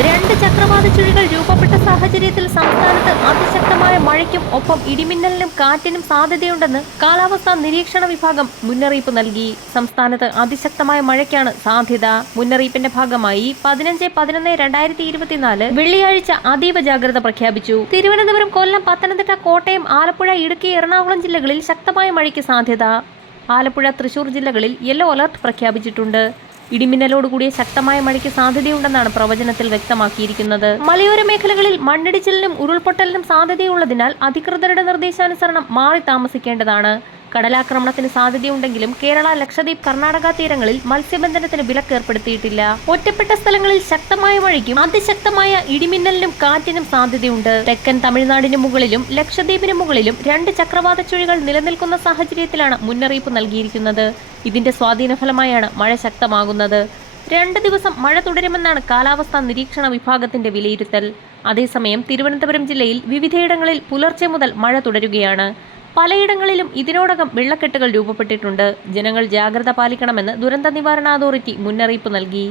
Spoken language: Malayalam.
രണ്ട് ചക്രവാത ചുഴികൾ രൂപപ്പെട്ട സാഹചര്യത്തിൽ സംസ്ഥാനത്ത് അതിശക്തമായ മഴയ്ക്കും ഒപ്പം ഇടിമിന്നലിനും കാറ്റിനും സാധ്യതയുണ്ടെന്ന് കാലാവസ്ഥാ നിരീക്ഷണ വിഭാഗം മുന്നറിയിപ്പ് നൽകി. സംസ്ഥാനത്ത് അതിശക്തമായ മഴയ്ക്കാണ് സാധ്യത. മുന്നറിയിപ്പിന്റെ ഭാഗമായി പതിനഞ്ച് പതിനൊന്ന് രണ്ടായിരത്തി ഇരുപത്തിനാല് വെള്ളിയാഴ്ച അതീവ ജാഗ്രത പ്രഖ്യാപിച്ചു. തിരുവനന്തപുരം കൊല്ലം പത്തനംതിട്ട കോട്ടയം ആലപ്പുഴ ഇടുക്കി എറണാകുളം ജില്ലകളിൽ ശക്തമായ മഴയ്ക്ക് സാധ്യത. ആലപ്പുഴ തൃശൂർ ജില്ലകളിൽ യെല്ലോ അലർട്ട് പ്രഖ്യാപിച്ചിട്ടുണ്ട്. ഇടിമിന്നലോടുകൂടിയ ശക്തമായ മഴയ്ക്ക് സാധ്യതയുണ്ടെന്നാണ് പ്രവചനത്തിൽ വ്യക്തമാക്കിയിരിക്കുന്നത്. മലയോര മേഖലകളിൽ മണ്ണിടിച്ചിലിനും ഉരുൾപൊട്ടലിനും സാധ്യതയുള്ളതിനാൽ അധികൃതരുടെ നിർദ്ദേശാനുസരണം മാറി താമസിക്കേണ്ടതാണ്. കടലാക്രമണത്തിന് സാധ്യതയുണ്ടെങ്കിലും കേരള ലക്ഷദ്വീപ് കർണാടക തീരങ്ങളിൽ മത്സ്യബന്ധനത്തിന് വിലക്ക് ഏർപ്പെടുത്തിയിട്ടില്ല ഒറ്റപ്പെട്ട സ്ഥലങ്ങളിൽ ശക്തമായ മഴയ്ക്കും അതിശക്തമായ ഇടിമിന്നലിനും കാറ്റിനും സാധ്യതയുണ്ട്. തെക്കൻ തമിഴ്നാടിന് മുകളിലും ലക്ഷദ്വീപിന് മുകളിലും രണ്ട് ചക്രവാത ചുഴികൾ നിലനിൽക്കുന്ന സാഹചര്യത്തിലാണ് മുന്നറിയിപ്പ് നൽകിയിരിക്കുന്നത്. ഇതിന്റെ സ്വാധീന ഫലമായാണ് മഴ ശക്തമാകുന്നത്. രണ്ട് ദിവസം മഴ തുടരുമെന്നാണ് കാലാവസ്ഥാ നിരീക്ഷണ വിഭാഗത്തിന്റെ വിലയിരുത്തൽ. അതേസമയം തിരുവനന്തപുരം ജില്ലയിൽ വിവിധയിടങ്ങളിൽ പുലർച്ചെ മുതൽ മഴ തുടരുകയാണ്. പലയിടങ്ങളിലും ഇതിനോടകം വെള്ളക്കെട്ടുകൾ രൂപപ്പെട്ടിട്ടുണ്ട്. ജനങ്ങൾ ജാഗ്രത പാലിക്കണമെന്ന് ദുരന്ത നിവാരണ അതോറിറ്റി മുന്നറിയിപ്പ് നൽകി.